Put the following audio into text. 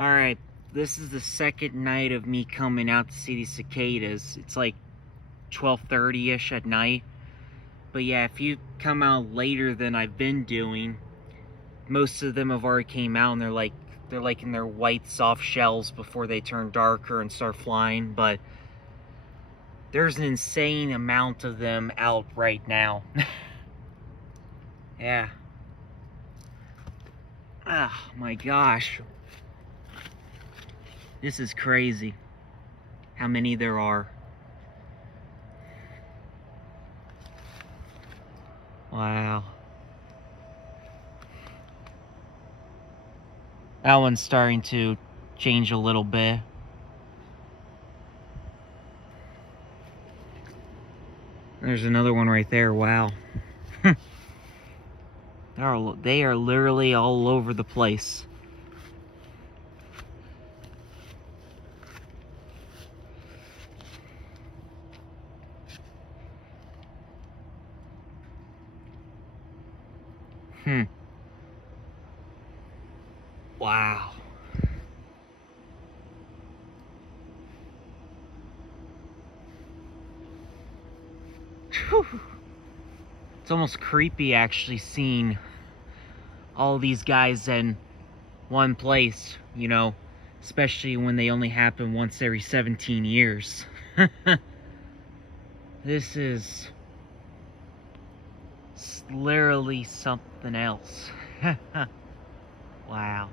Alright, this is the second night of me coming out to see these cicadas. It's like 12:30-ish at night. But yeah, if you come out later than I've been doing, most of them have already came out and they're like in their white soft shells before they turn darker and start flying. But there's an insane amount of them out right now. Yeah. Oh my gosh. This is crazy how many there are. Wow. That one's starting to change a little bit. There's another one right there. Wow. They are literally all over the place. Wow. Whew. It's almost creepy actually seeing all these guys in one place, you know, especially when they only happen once every 17 years. This is literally something else. Wow.